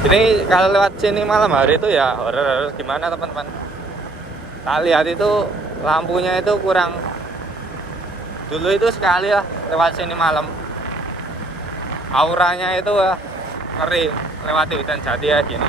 Ini kalau lewat sini malam hari itu ya horor gimana teman-teman. Tak lihat itu lampunya itu kurang. Dulu itu sekali lah lewat sini malam. Auranya itu ngeri lewati hutan jati ya gini.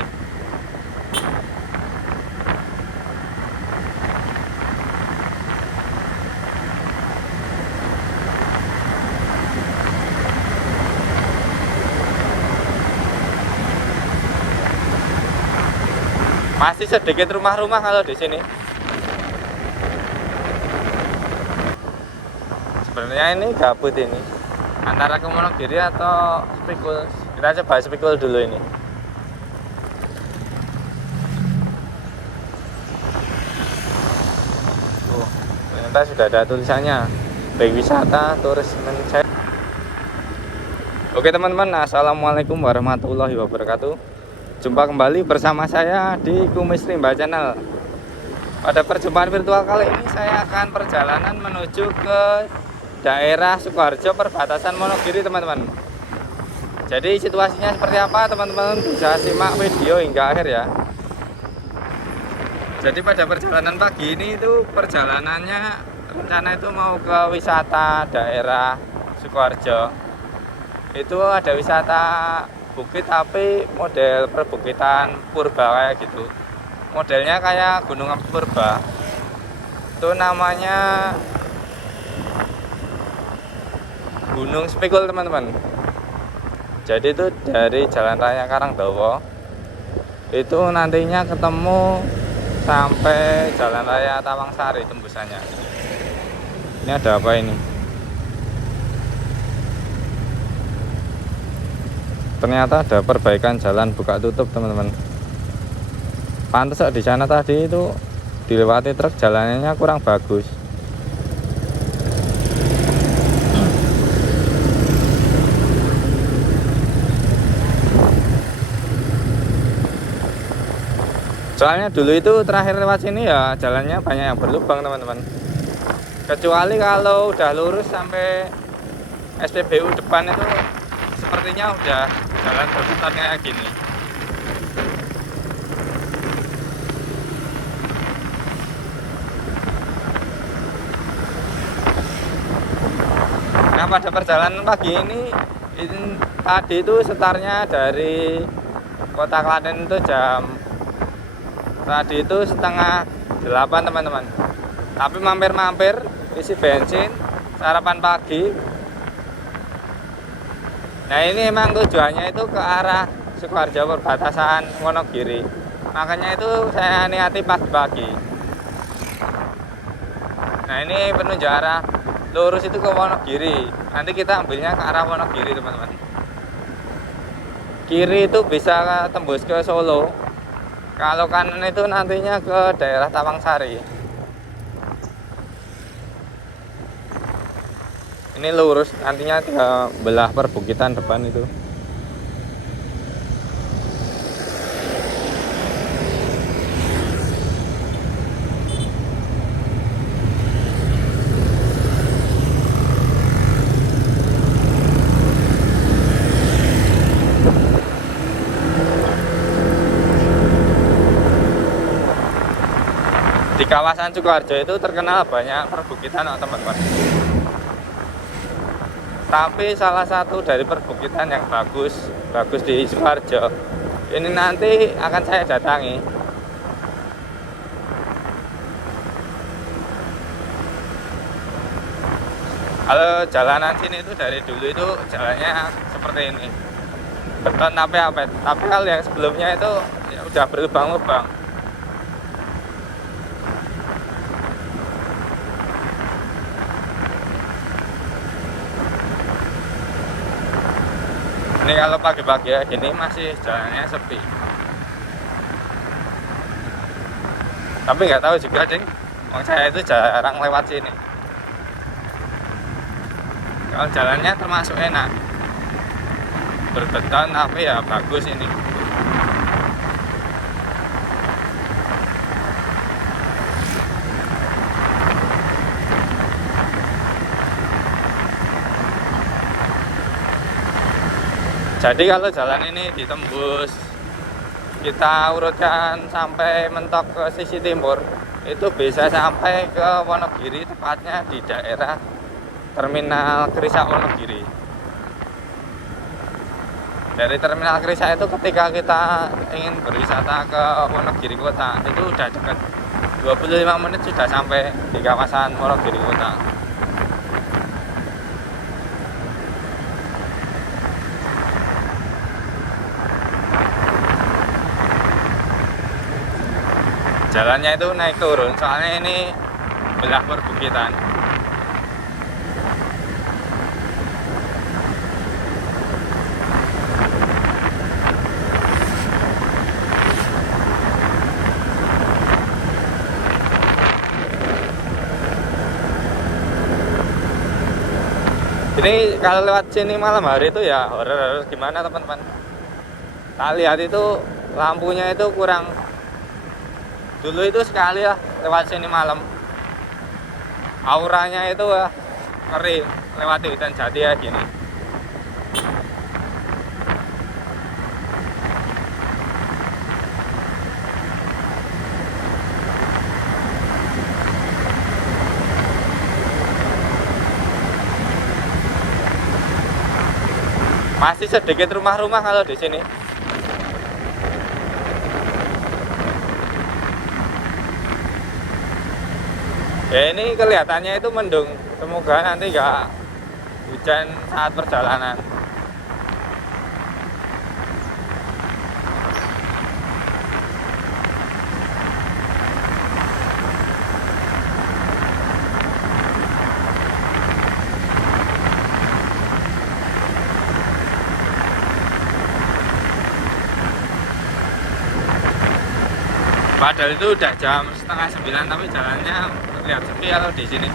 Masih sedikit rumah-rumah kalau di sini. Sebenarnya ini gabut ini. Antara ke Monogiri atau Spikul. Kita coba Spikul dulu ini. Ternyata sudah ada tulisannya. Baik wisata, turis mencari. Oke teman-teman, assalamualaikum warahmatullahi wabarakatuh. Jumpa kembali bersama saya di Kumis Rimba Channel. Pada perjumpaan virtual kali ini saya akan perjalanan menuju ke daerah Sukoharjo perbatasan Monogiri teman-teman. Jadi situasinya seperti apa teman-teman bisa simak video hingga akhir ya. Jadi pada perjalanan pagi ini itu perjalanannya rencana itu mau ke wisata daerah Sukoharjo. Itu ada wisata bukit tapi model perbukitan purba kayak gitu. Modelnya kayak gunung purba. Itu namanya Gunung Spikul teman-teman. Jadi itu dari Jalan Raya Karangdawa itu nantinya ketemu sampai Jalan Raya Tawangsari tembusannya. Ini ada apa ini? Ternyata ada perbaikan jalan buka tutup teman-teman. Pantes di sana tadi itu dilewati truk jalannya kurang bagus. Soalnya dulu itu terakhir lewat sini ya jalannya banyak yang berlubang teman-teman. Kecuali kalau udah lurus sampai SPBU depan itu sepertinya udah jalan berputar kayak gini. Nah pada perjalanan pagi ini tadi itu setarnya dari Kota Klaten itu tadi itu setengah 8 teman-teman. Tapi mampir-mampir isi bensin sarapan pagi. Nah ini emang tujuannya itu ke arah Sukoharjo perbatasan Monogiri. Makanya itu saya niati pagi. Nah ini penunjuk arah lurus itu ke Monogiri. Nanti kita ambilnya ke arah Monogiri teman-teman. Kiri itu bisa tembus ke Solo. Kalau kanan itu nantinya ke daerah Tawangsari. Ini lurus nantinya belah perbukitan depan itu. Di kawasan Sukoharjo itu terkenal banyak perbukitan teman-teman. Tapi salah satu dari perbukitan yang bagus di Sukoharjo ini nanti akan saya datangi. Kalau jalanan sini itu dari dulu itu jalannya seperti ini, beton tapi kalau yang sebelumnya itu ya udah berlubang-lubang. Ini kalau pagi-pagi ya gini masih jalannya sepi. Tapi nggak tahu juga ding, saya itu jarang lewat sini. Kalau jalannya termasuk enak, berbeton tapi ya bagus ini. Jadi kalau jalan ini ditembus kita urutkan sampai mentok ke sisi timur, itu bisa sampai ke Wonogiri, tepatnya di daerah Terminal Krisak Wonogiri. Dari Terminal Krisak itu ketika kita ingin berwisata ke Wonogiri kota, itu udah dekat, 25 menit sudah sampai di kawasan Wonogiri kota. Jalannya itu naik turun, soalnya ini belah perbukitan. Ini kalau lewat sini malam hari itu ya horor gimana teman-teman. Tak lihat itu lampunya itu kurang. Dulu itu sekali lah lewat sini malam, auranya itu ngeri lewati hutan jati ya gini. Masih sedikit rumah-rumah kalau di sini. Ya ini kelihatannya itu mendung. Semoga nanti nggak hujan saat perjalanan. Padahal itu udah jam setengah 9 tapi jalannya terlihat sepi kalau di sini.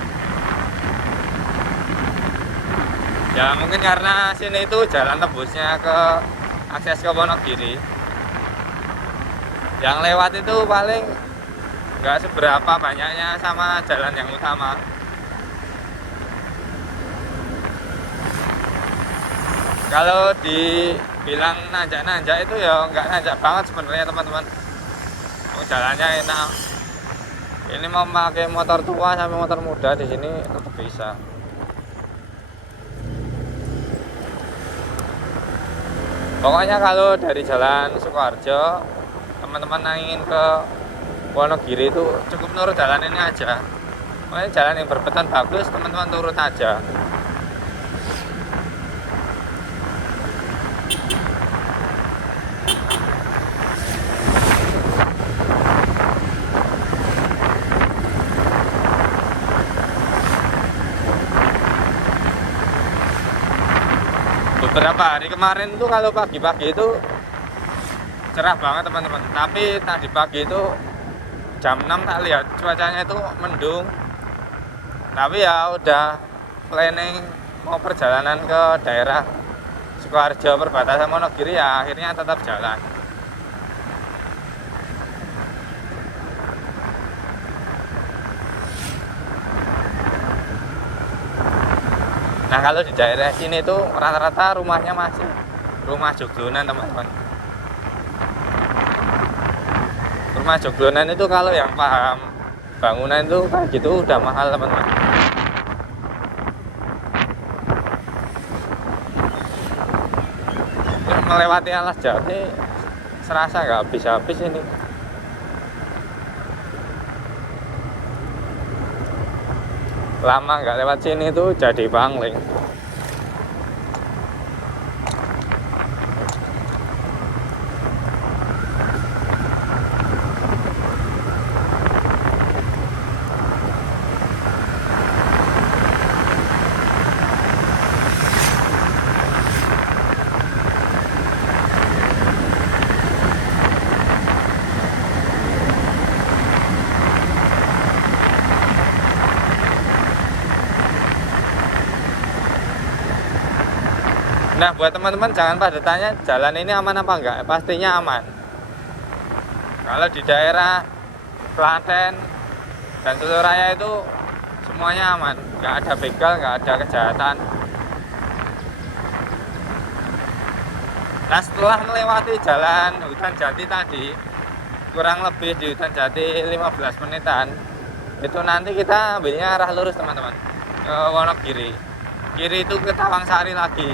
Ya mungkin karena sini itu jalan tembusnya ke akses ke Wonogiri. Yang lewat itu paling nggak seberapa banyaknya sama jalan yang utama. Kalau dibilang nanjak-nanjak itu ya nggak nanjak banget sebenarnya teman-teman. Jalannya enak. Ini mau pakai motor tua sampai motor muda di sini tetap bisa. Pokoknya kalau dari jalan Sukoharjo teman-teman ingin ke Wonogiri itu cukup nurut jalan ini aja. Pokoknya jalan yang berbeton bagus, teman-teman turut aja. Beberapa hari kemarin tuh kalau pagi-pagi itu cerah banget teman-teman, tapi tadi pagi itu jam 6 tak lihat cuacanya itu mendung. Tapi ya udah planning mau perjalanan ke daerah Sukoharjo perbatasan Wonogiri, ya akhirnya tetap jalan. Nah kalau di daerah sini tuh rata-rata rumahnya masih rumah joglonan teman-teman. Rumah joglonan itu kalau yang paham bangunan itu kayak gitu udah mahal teman-teman. Melewati Alas Jati serasa nggak habis-habis ini. Lama nggak lewat sini tuh jadi bangling. Nah buat teman-teman jangan pada tanya jalan ini aman apa enggak, pastinya aman. Kalau di daerah Klaten dan Seluraya itu semuanya aman, nggak ada begal, nggak ada kejahatan. Nah setelah melewati jalan hutan jati tadi, kurang lebih di hutan jati 15 menitan, itu nanti kita ambilnya arah lurus teman-teman, ke Wonogiri. Kiri itu ke Tawangsari lagi.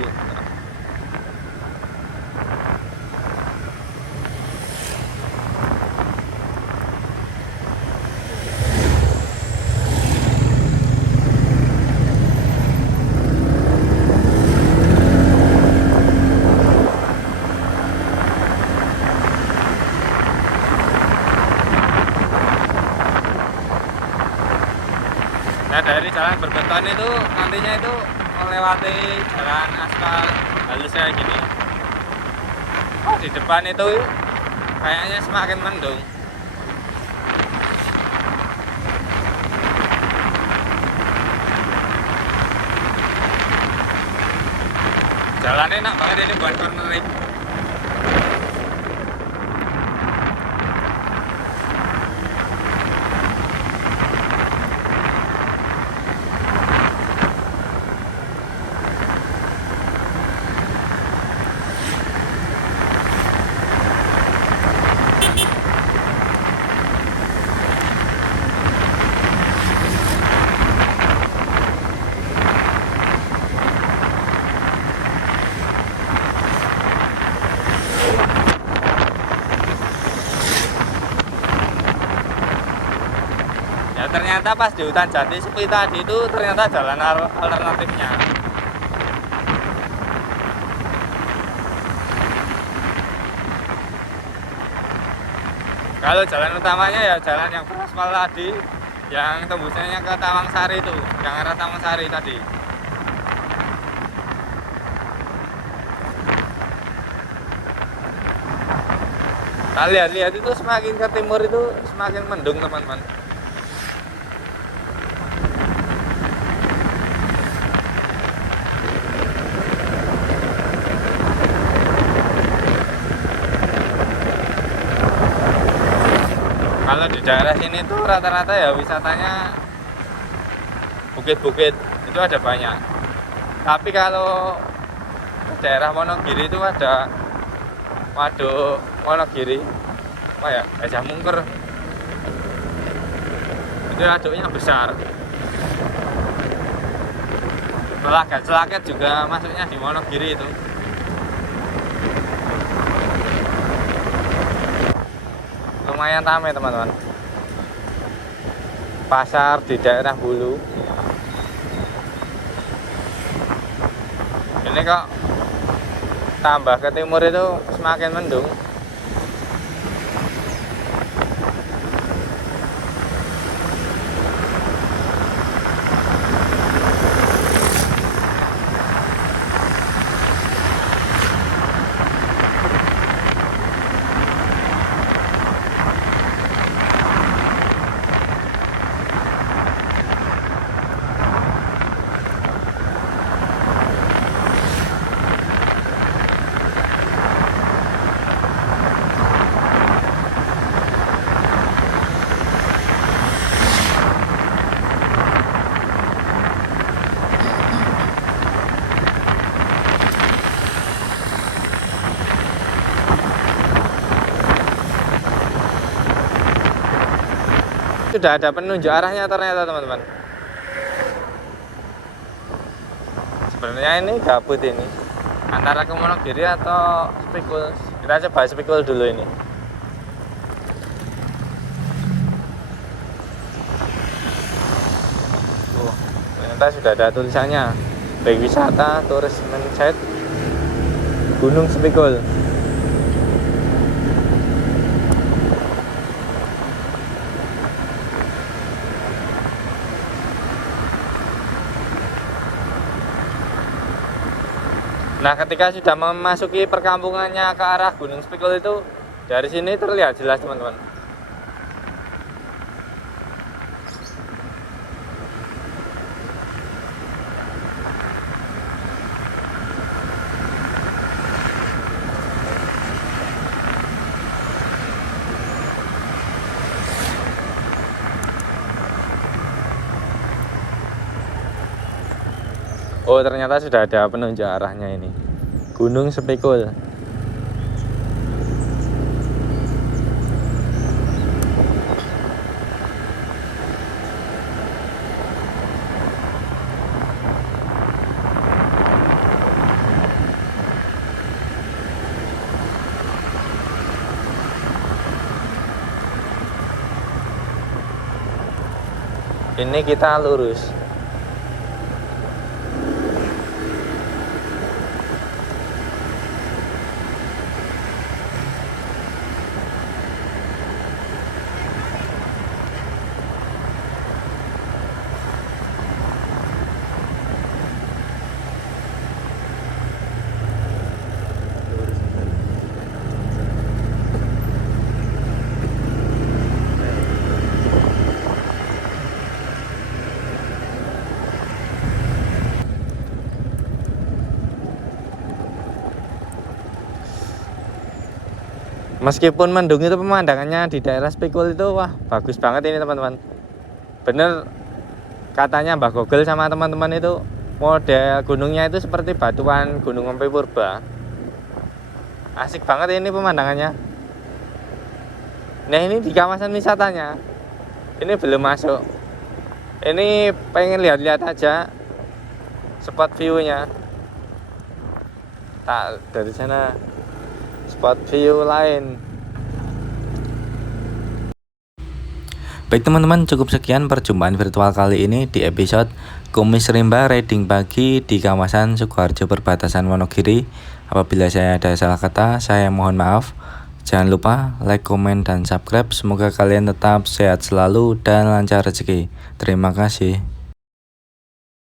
Nah dari jalan berbeton itu nantinya itu melewati jalan aspal halus kayak gini. Oh di depan itu kayaknya semakin mendung. Jalannya enak banget ini buat cornering. Ya ternyata pas di hutan jati sepi tadi itu ternyata jalan alternatifnya. Kalau jalan utamanya ya jalan yang beraspal tadi, yang tembusnya ke Tawangsari itu, yang arah Tawangsari tadi. Nah, lihat-lihat itu semakin ke timur itu semakin mendung teman-teman. Kalau di daerah sini tuh rata-rata ya wisatanya bukit-bukit itu ada banyak. Tapi kalau di daerah Wonogiri itu ada Waduk Wonogiri, apa ya, Gajah Mungker. Itu waduknya besar. Telaga Celaket juga masuknya di Wonogiri itu. Lumayan ramai teman-teman. Pasar di daerah Hulu. Ini kok tambah ke timur itu semakin mendung. Sudah ada penunjuk arahnya ternyata teman-teman. Sebenarnya ini gabut ini, antara ke Wonogiri atau Spikul. Kita coba Spikul dulu ini. Ternyata sudah ada tulisannya, baik wisata turis mencet Gunung Spikul. Nah, ketika sudah memasuki perkampungannya ke arah Gunung Spikul itu, dari sini terlihat jelas teman-teman. Oh, ternyata sudah ada penunjuk arahnya ini. Gunung Spikul. Ini kita lurus. Meskipun mendung itu pemandangannya di daerah Spikul itu wah bagus banget ini teman-teman. Bener katanya Mbah Gogel sama teman-teman itu model gunungnya itu seperti batuan Gunung Merapi Purba. Asik banget ini pemandangannya. Nah ini di kawasan wisatanya. Ini belum masuk. Ini pengen lihat-lihat aja spot view-nya. Tak dari sana spot view lain. Baik teman-teman, cukup sekian perjumpaan virtual kali ini di episode Kumis Rimba Riding Pagi di kawasan Sukoharjo perbatasan Wonogiri. Apabila saya ada salah kata, saya mohon maaf. Jangan lupa like, komen, dan subscribe. Semoga kalian tetap sehat selalu dan lancar rezeki. Terima kasih.